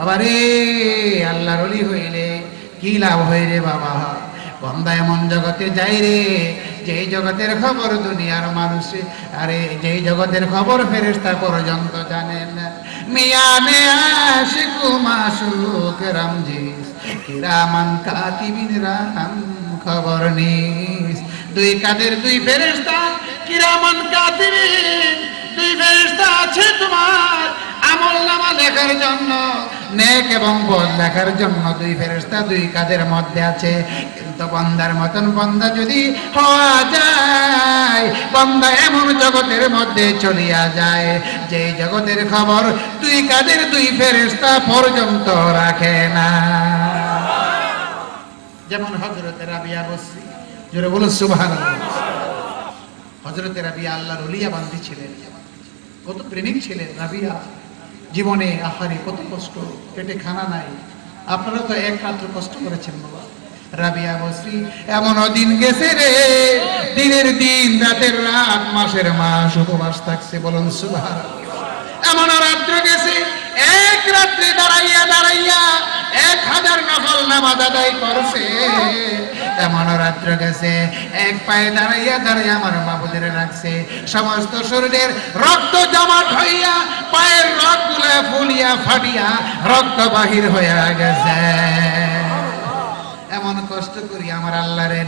আবারে আল্লাহর ওলি হইলে কি লাভ হয় রে বাবা? বান্দা এমন জগতে যাই রে, যেই জগতের খবর দুনিয়ার মানুষ, আরে যেই জগতের খবর ফেরেশতা পর্যন্ত জানেন না। মিয়ানে আশিকু মাশুক রামজিস কিরামান কাতিবিন রাহাম খবর নিস। দুই কাদের দুই ফেরেশতা, কিরামান কাতিবিন, দুই ফেরেশতা আছে তোমার আমলনামা লেখার জন্য, নেক এবং বদ লেখার জন্য। দুই ফেরেশতা দুই কাদের মধ্যে আছে। কিন্তু বান্দার মতন বান্দা যদি হওয়া যায়, বান্দা এমন জগতের মধ্যে চলিয়া যায় যে জগতের খবর দুই কাদের দুই ফেরেশতা পর্যন্ত রাখে না। যেমন হযরত রাবিয়া বসরি, জোরে বলুন সুবহানাল্লাহ। হযরত রাবিয়া আল্লাহর ওলিয়া বান্দি ছিলেন, কত প্রেমিক ছিলেন রাবিয়া। জীবনে আহারে কত কষ্ট, পেটে খানা নাই। আপনারা তো এক রাত্র কষ্ট করেছেন বাবা। রাবিয়া বসরি এমন দিন গেছে রে, দিনের দিন রাতের রাত মাসের মাস উপবাস থাকছে, বলুন সুবহানাল্লাহ। এমন রাত্র গেছে, এক রাত্রে দাঁড়াইয়া দাঁড়াইয়া 1000 নফল নামাজ আদায় করছে। এমন রাত্র গেছে, এক পায়ে দাঁড়াইয়া দাঁড়াইয়া আমার মাবুদের রাখছে। সমস্ত শরীরের রক্ত জমাট হইয়া পায়ের রগগুলা ফুলিয়া ফাটিয়া রক্ত বাহির হইয়া গেছে। এমন কষ্ট করি আমার আল্লাহরে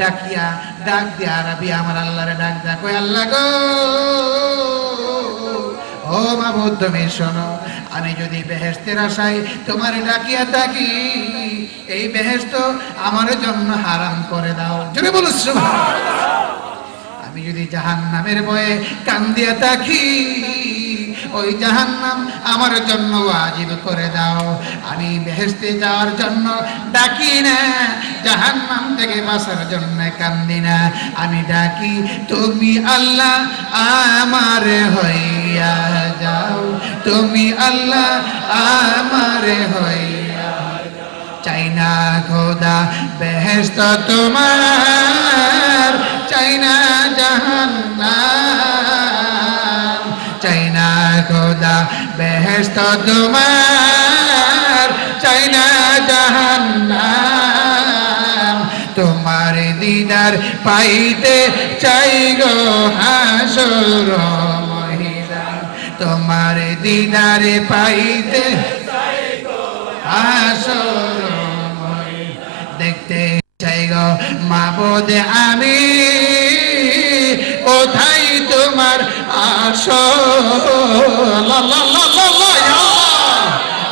ডাকিয়া, ডাক দিয়া রাবিয়া আমার আল্লাহরে ডাক দেয়া, কই আল্লাহ গো, ও মাবুদ তুমি শোনো, আমি যদি বেহেশতের আশায় তোমার ডাকিয়া থাকি, এই বেহেশত আমার জন্য হারাম করে দাও। জোরে বলো সুবহানাল্লাহ। আমি যদি জাহান্নামের ভয়ে কান্দিয়া থাকি, ওই জাহান্নাম আমার জন্য ওয়াজিব করে দাও। আমি বেহেশতে যাওয়ার জন্য ডাকি না, জাহান্নাম থেকে বাঁচার জন্য কান্দি না। আমি ডাকি তুমি আল্লাহ আমারে হইয়া যাও, তুমি আল্লাহ আমারে হইয়া। চাই না খোদা বেহেশত তোমার, চাই না জাহান্নাম, চাই না খোদা বেহেশত তোমার, চাই না জাহান্নাম। তোমার দিদার পাইতে চাই গো হাসর ময়দান, তোমার দিদার পাইতে চাই গো হাসর ময়দান। দেখতে চাই গো মাবুদ আমি, কোথায় তোমার আসল।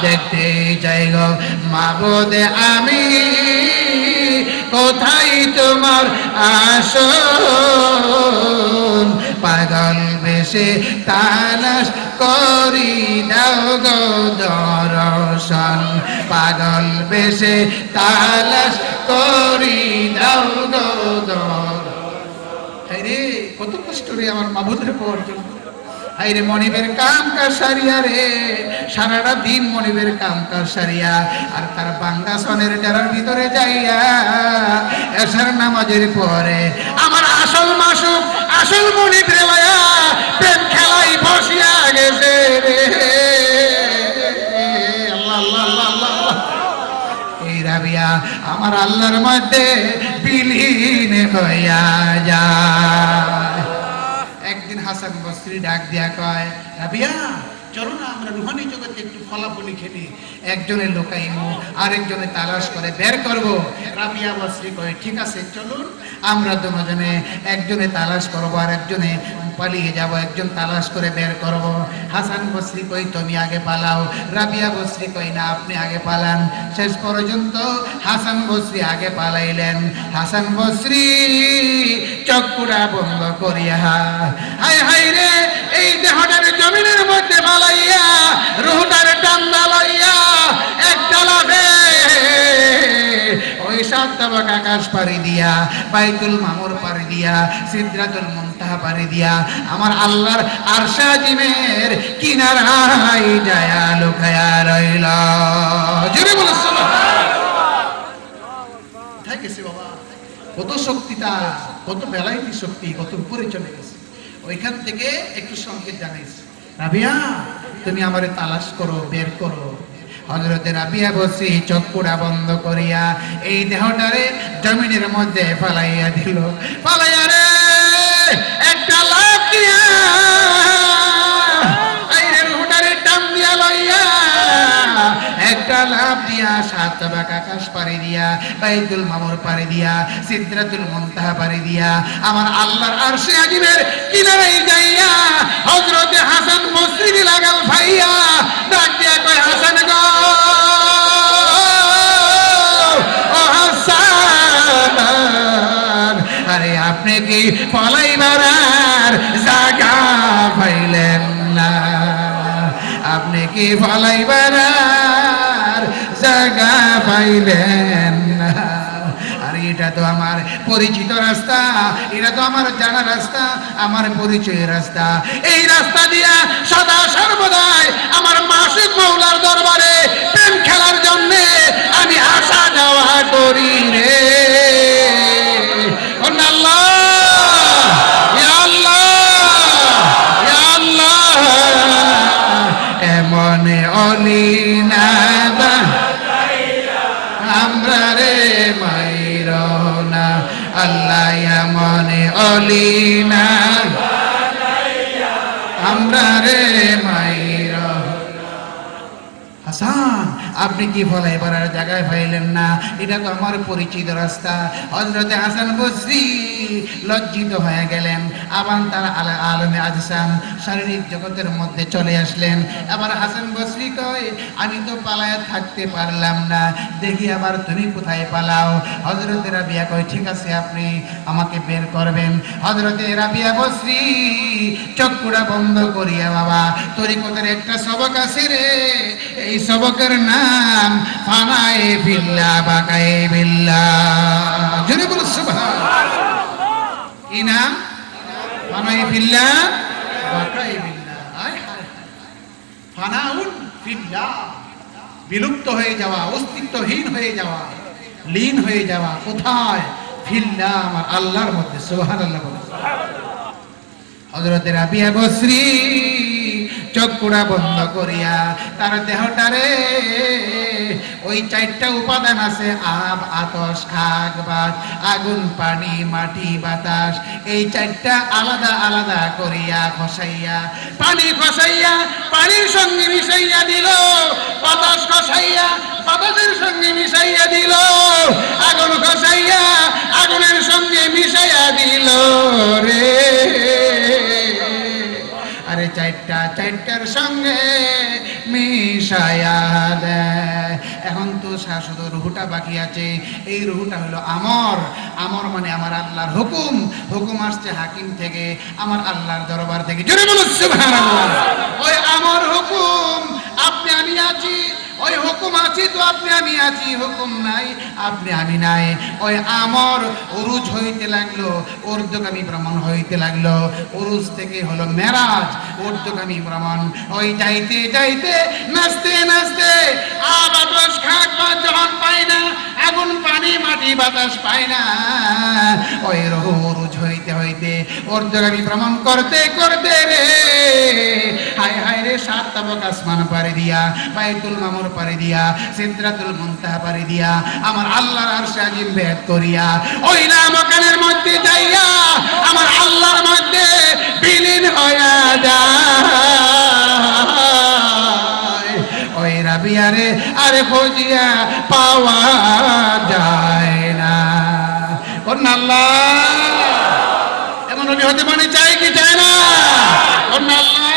দেখতে চাই গো মাবুদ আমি, কোথায় তোমার আসল। পাগল বেশে তালাশ করি দাও গো দর্শন, পাগল বেশে তালাশ করি দাও গো দর্শন। রে কত কষ্ট রে আমার মাবুদের পাওয়ার জন্য। হাইরে মনিবের কাম কাজ সারিয়া রে, সারাটা দিন মনিবের কাম কাজ সারিয়া আর তার বাংলাসনের যারার ভিতরে যাইয়া এশার নামাজের পরে আমার আসল মাসুক আসল মনিব রে লয়া প্রেম খেলাই বসিয়া গেছে রে। আল্লাহ আল্লাহ আল্লাহ আল্লাহ। এই রাবিয়া আমার আল্লাহর মধ্যে বিলীন হইয়া যায়। একদিন হাসান বসরি ডাক দিয়া কয়, রাবিয়া চলো না আমরা রুহানি জগতে একটু ফলাফলি খেলি। একজনে লোকাইমু, আরেকজনে তালাশ করে বের করব। রাবিয়া বসরি কয় ঠিক আছে চলুন, আমরা দুজনে, একজনে তালাশ করবো আর একজনে পালিয়ে যাব, একজন তালাশ করে বের করব। হাসান বসরি কই তুমি আগে পালাও, রাবিয়া বসরি কই না আপনি আগে পালান। শেষ পর্যন্ত হাসান বসরি আগে পালাইলেন। হাসান বসরি চক্ষুটা বন্ধ করিয়া হাই হাই রে এই দেহটার জমিনের মধ্যে পালাইয়া রুহটার টান্দা লইয়া এক ডালাবে ওই 7 তাবাক আকাশ পাড়ি দিয়া, বাইতুল মামুর পাড়ি দিয়া, সিদরাতুল মুনতাহা পাড়ি দিয়া আমার আল্লাহর আরশ আজিমের কিনারায় যায়া লুকায়া রইল। জোরে বলো সুবহানাল্লাহ। কোথায় গেছে বাবা? কত শক্তিটা, কত বেলাইতি শক্তি, কত উপরে চলে গেছে। ওইখান থেকে একটু সংকেত জানাইছে, রাবিয়া তুমি আমারে তালাশ করো, বের করো। হযরতে রাবিয়া বসরি চক্ষুটা বন্ধ করিয়া এই দেহটারে জমিনের মধ্যে ফালাইয়া দিল। ফালাইয়া রে একটা লাফ দিয়া এই রুহটারে টান দিয়া লইয়া একটা লাফ দিয়া 7 তাবাক আকাশ পাড়ি দিয়া বাইতুল মামুর পাড়ি দিয়া সিদরাতুল মুনতাহা পাড়ি দিয়া আমার আল্লাহর আরশে আজিমের কিনারায় যাইয়া হযরতে হাসান বসরি লাগাল ভাইয়া ডাক দিয়া কয় হাসান গো ও হাসান, আরে আপনি কি পলাইবার জায়গা পাইলেন না? আপনি কি পলাইবার জায়গা পাইলেন না? আর এটা তো আমার পরিচিত রাস্তা, এটা তো আমার জানা রাস্তা, আমার পরিচয়ের রাস্তা। এই রাস্তা দিয়া সদা সর্বদাই আমার মাসিক মাওলার দরবারে প্রেম খেলার জন্য আমি আসা যাওয়া করি রে। আল্লাহ ইয়া আল্লাহ ইয়া আল্লাহ, এমন অলি না আমরা রে মাইরনা, আল্লাহ এমন অলি না আমরা রে মাইরনা। হাসান, আপনি কি ফলাই পারার জায়গায় পাইলেন না? এটা তো আমার পরিচিত রাস্তা। হযরতে হাসান বসরি লজ্জিত হয়ে গেলেন। আবার তার আলমে আজসাম শারীরিক জগতের মধ্যে চলে আসলেন। আবার হাসান বসরি কয় আমি তো পালায় থাকতে পারলাম না, দেখি আবার তুমি কোথায় পালাও। হযরতে রাবিয়া কয় ঠিক আছে, আপনি আমাকে বের করবেন। হযরতে রাবিয়া বসরি চক্ষুটা বন্ধ করিয়া বাবা তরিকতের একটা সবক আছে রে, এই সবকের নাম ফানায়ে বিল্লাহ বাকায়ে বিল্লাহ। জোরে বলো সুবহানাল্লাহ। কি নাম? ফানায়ে বিল্লাহ বাকায়ে বিল্লাহ। হায় হায়, ফানাউন বিল্লাহ, বিলুপ্ত হয়ে যাওয়া, অস্তিত্বহীন হয়ে যাওয়া, লীন হয়ে যাওয়া। কোথায়? ফিল্লাহ, আমার আল্লাহর মধ্যে। সুবহানাল্লাহ বলো। হযরতে রাবিয়া বসরি চক্ষুটা বন্ধ করিয়া তার দেহটারে ওই 4টা উপাদান আছে, আব, আতশ, খাক, বাত, আগুন, পানি, মাটি, বাতাস, এই 4টা আলাদা আলাদা করিয়া খসাইয়া, পানি খসাইয়া পানির সঙ্গে মিশাইয়া দিল, বাতাস খসাইয়া বাতাসের সঙ্গে মিশাইয়া দিল, আগুন খসাইয়া আগুনের সঙ্গে মিশাইয়া দিল রে। আরে 4টার সঙ্গে মিশায়া দেয়। এখন তো শুধু রুহুটা বাকি আছে। এই রুহুটা হলো আমর। আমর মানে আমার আল্লাহর হুকুম। হুকুম আসছে হাকিম থেকে, আমার আল্লাহর দরবার থেকে। জোরে বলো সুবহানাল্লাহ। ওই আমর হুকুম আপনি আমি আছি, ওই হুকুম আছি তো আপনি আমি আছি, হুকুম নাই আপনি আমি নাই। ওই আমর উরুজ হইতে লাগলো, ঊর্ধ্বগামী ভ্রমণ হইতে লাগলো। উরুজ থেকে হলো মেরাজ, ঊর্ধ্বগামী ভ্রমণ। ওই যাইতে যাইতে নাচতে নাচতে বাতাস খাক বাত যখন পাই না, আগুন পানি মাটি বাতাস পাই না, ওই রহু উরুজ হইতে হইতে ঊর্ধ্বগামী ভ্রমণ করতে করতে রে হায় হায় রে 7 তাবক আসমান পাড়ি দিয়া, বাইতুল মামুর পাড়ি দিয়া, সিদরাতুল মুনতাহা পাড়ি দিয়া, আমার আল্লাহর আরশে আজিম ভেদ করিয়া ওই নামকানের মধ্যে যাইয়া আমার আল্লাহর মধ্যে বিলীন হইয়া যায়। ওই রাবিয়ারে আরে খোঁজিয়া পাওয়া যায় না। কোন আল্লাহ এমন নবী হতে মানে চাই কি চায় না? কোন আল্লাহ